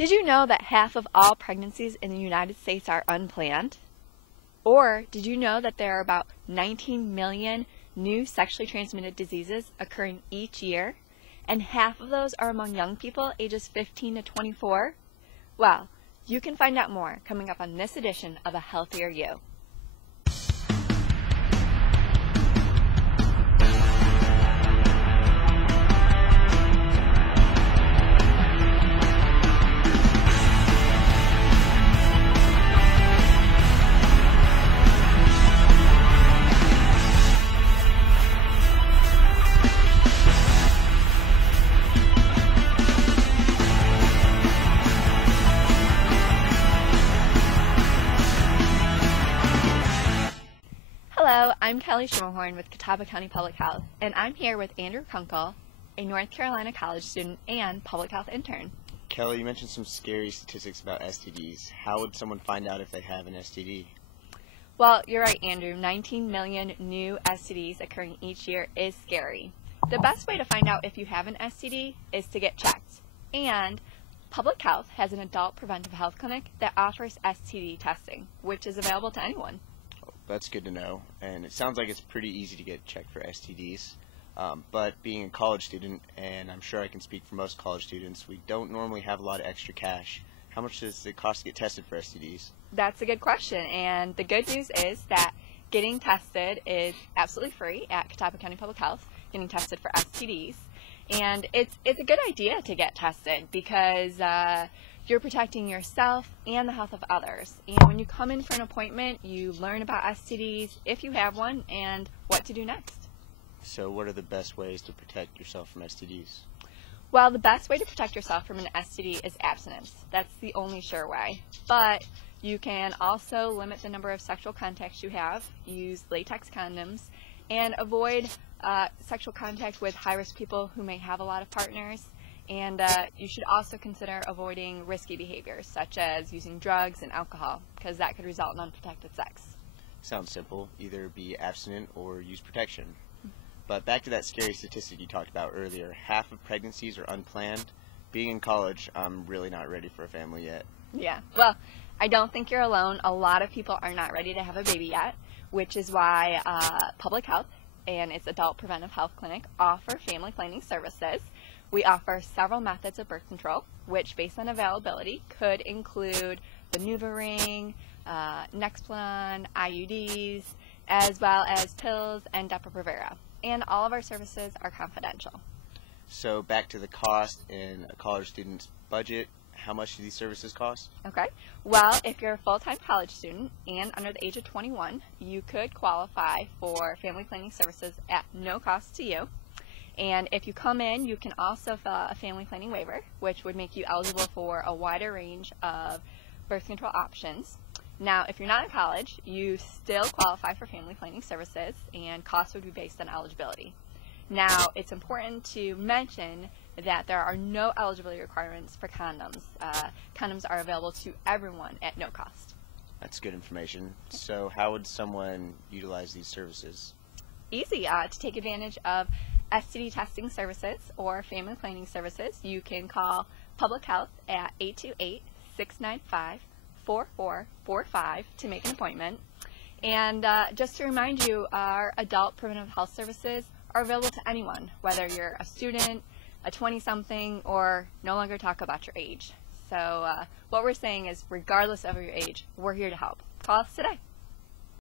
Did you know that half of all pregnancies in the United States are unplanned? Or did you know that there are about 19 million new sexually transmitted diseases occurring each year, and half of those are among young people ages 15 to 24? Well, you can find out more coming up on this edition of A Healthier You. Hello, I'm Kelly Schimmelhorn with Catawba County Public Health, and I'm here with Andrew Kunkel, a North Carolina college student and public health intern. Kelly, you mentioned some scary statistics about STDs. How would someone find out if they have an STD? Well, you're right, Andrew. 19 million new STDs occurring each year is scary. The best way to find out if you have an STD is to get checked. And Public Health has an adult preventive health clinic that offers STD testing, which is available to anyone. That's good to know, and it sounds like it's pretty easy to get checked for STDs, but being a college student, and I'm sure I can speak for most college students, we don't normally have a lot of extra cash. How much does it cost to get tested for STDs? That's a good question, and the good news is that getting tested is absolutely free at Catawba County Public Health, getting tested for STDs, and it's a good idea to get tested because you're protecting yourself and the health of others. And when you come in for an appointment, you learn about STDs, if you have one, and what to do next. So what are the best ways to protect yourself from STDs? Well, the best way to protect yourself from an STD is abstinence. That's the only sure way. But you can also limit the number of sexual contacts you have, use latex condoms, and avoid sexual contact with high-risk people who may have a lot of partners. And you should also consider avoiding risky behaviors, such as using drugs and alcohol, because that could result in unprotected sex. Sounds simple. Either be abstinent or use protection. But back to that scary statistic you talked about earlier. Half of pregnancies are unplanned. Being in college, I'm really not ready for a family yet. Yeah, well, I don't think you're alone. A lot of people are not ready to have a baby yet, which is why Public Health and its Adult Preventive Health Clinic offer family planning services. We offer several methods of birth control, which, based on availability, could include the NuvaRing, Nexplanon, IUDs, as well as pills and Depo-Provera. And all of our services are confidential. So back to the cost in a college student's budget, how much do these services cost? Okay. Well, if you're a full-time college student and under the age of 21, you could qualify for family planning services at no cost to you. And if you come in, you can also fill out a family planning waiver, which would make you eligible for a wider range of birth control options. Now, if you're not in college, you still qualify for family planning services, and costs would be based on eligibility. Now, it's important to mention that there are no eligibility requirements for condoms. Condoms are available to everyone at no cost. That's good information. So how would someone utilize these services? Easy. To take advantage of STD testing services or family planning services, you can call Public Health at 828-695-4445 to make an appointment. And just to remind you, our adult preventive health services are available to anyone, whether you're a student, a 20-something, or no longer talk about your age. So what we're saying is, regardless of your age, we're here to help. Call us today.